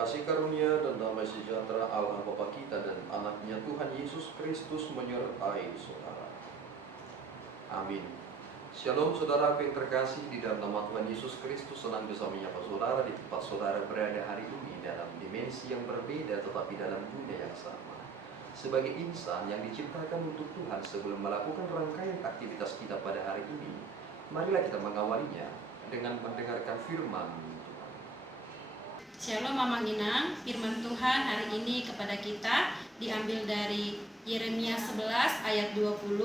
Kasih karunia dan damai sejahtera Allah Bapa kita dan anaknya Tuhan Yesus Kristus menyertai saudara. Amin. Shalom saudara yang terkasih, di dalam nama Tuhan Yesus Kristus senang bisa menyapa saudara di tempat saudara berada hari ini dalam dimensi yang berbeda tetapi dalam dunia yang sama. Sebagai insan yang diciptakan untuk Tuhan, sebelum melakukan rangkaian aktivitas kita pada hari ini, marilah kita mengawalinya dengan mendengarkan firman. Shalom Mama Inang, firman Tuhan hari ini kepada kita diambil dari Yeremia 11 ayat 20.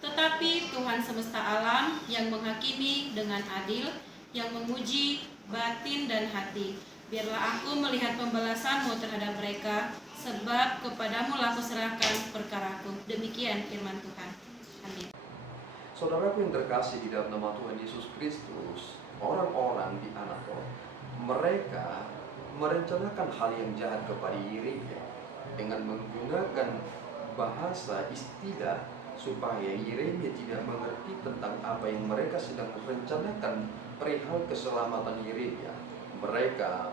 Tetapi Tuhan semesta alam yang menghakimi dengan adil, yang menguji batin dan hati. Biarlah aku melihat pembalasanmu terhadap mereka, sebab kepadamu lah kuserahkan perkaraku. Demikian firman Tuhan. Amin. Saudaraku yang terkasih di dalam nama Tuhan Yesus Kristus, orang-orang di Anatot, mereka merencanakan hal yang jahat kepada Yeremia dengan menggunakan bahasa istilah supaya Yeremia tidak mengerti tentang apa yang mereka sedang rencanakan perihal keselamatan Yeremia. Mereka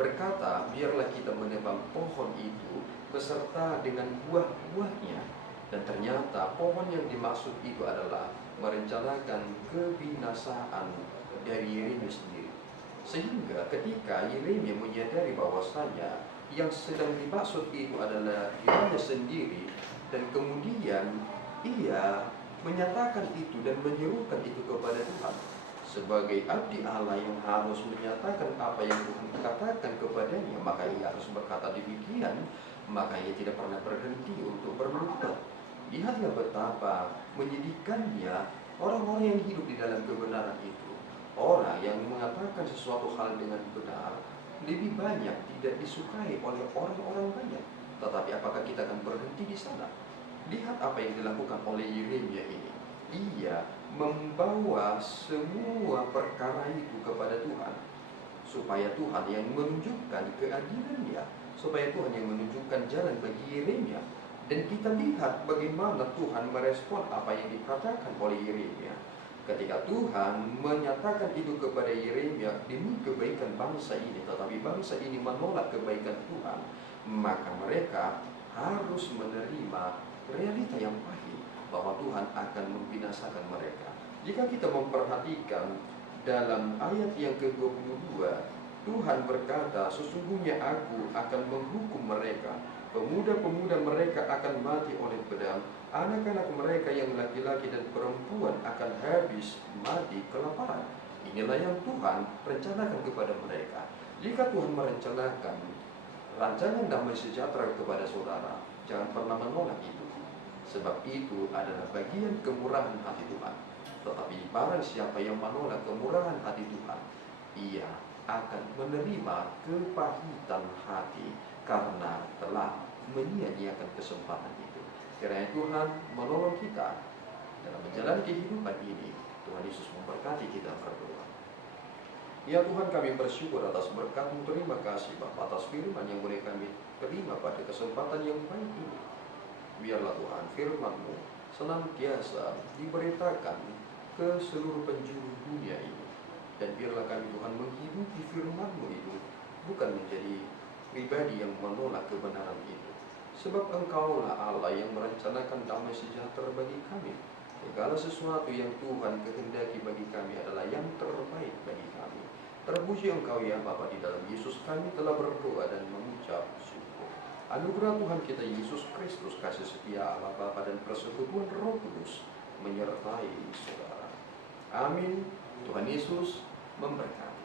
berkata, biarlah kita menebang pohon itu beserta dengan buah-buahnya. Dan ternyata pohon yang dimaksud itu adalah merencanakan kebinasaan dari Yeremia sendiri. Sehingga ketika Yeremia menyadari bahwasanya yang sedang dimaksud itu adalah dirinya sendiri, dan kemudian ia menyatakan itu dan menyerukan itu kepada Tuhan. Sebagai abdi Allah yang harus menyatakan apa yang Tuhan katakan kepadanya, maka ia harus berkata demikian, maka ia tidak pernah berhenti untuk bernubuat. Lihatlah betapa menyedihkannya orang-orang yang hidup di dalam kebenaran itu. Orang yang mengatakan sesuatu hal dengan benar lebih banyak tidak disukai oleh orang-orang banyak. Tetapi apakah kita akan berhenti di sana? Lihat apa yang dilakukan oleh Yeremia ini. Ia membawa semua perkara itu kepada Tuhan, supaya Tuhan yang menunjukkan keadilannya, supaya Tuhan yang menunjukkan jalan bagi Yeremia. Dan kita lihat bagaimana Tuhan merespon apa yang dikatakan oleh Yeremia. Ketika Tuhan menyatakan itu kepada Yeremia demi kebaikan bangsa ini, tetapi bangsa ini menolak kebaikan Tuhan, maka mereka harus menerima realita yang pahit bahwa Tuhan akan membinasakan mereka. Jika kita memperhatikan dalam ayat yang ke-22, Tuhan berkata, sesungguhnya aku akan menghukum mereka. Pemuda-pemuda mereka akan mati oleh pedang, anak-anak mereka yang laki-laki dan perempuan akan habis mati kelaparan. Inilah yang Tuhan rencanakan kepada mereka. Jika Tuhan merencanakan rancangan damai sejahtera kepada saudara, jangan pernah menolak itu. Sebab itu adalah bagian kemurahan hati Tuhan. Tetapi barang siapa yang menolak kemurahan hati Tuhan, ia akan menerima kepahitan hati karena telah menyia-nyiakan kesempatan itu. Kiranya Tuhan menolong kita dalam menjalani kehidupan ini. Tuhan Yesus memberkati kita berdoa. Ya Tuhan, kami bersyukur atas berkat-Mu. Terima kasih Bapa atas firman yang boleh kami terima pada kesempatan yang baik ini. Biarlah Tuhan firman-Mu senantiasa diberitakan ke seluruh penjuru dunia ini. Dan biarlah kami Tuhan menghidupi firman-Mu itu, bukan menjadi pribadi yang menolak kebenaran itu. Sebab Engkaulah Allah yang merencanakan damai sejahtera bagi kami. Segala sesuatu yang Tuhan kehendaki bagi kami adalah yang terbaik bagi kami. Terpuji Engkau ya Bapa, di dalam Yesus kami telah berdoa dan mengucap syukur. Anugerah Tuhan kita Yesus Kristus, kasih setia Allah Bapa dan persekutuan Roh Kudus menyertai saudara. Amin. Tuhan Yesus memberkati.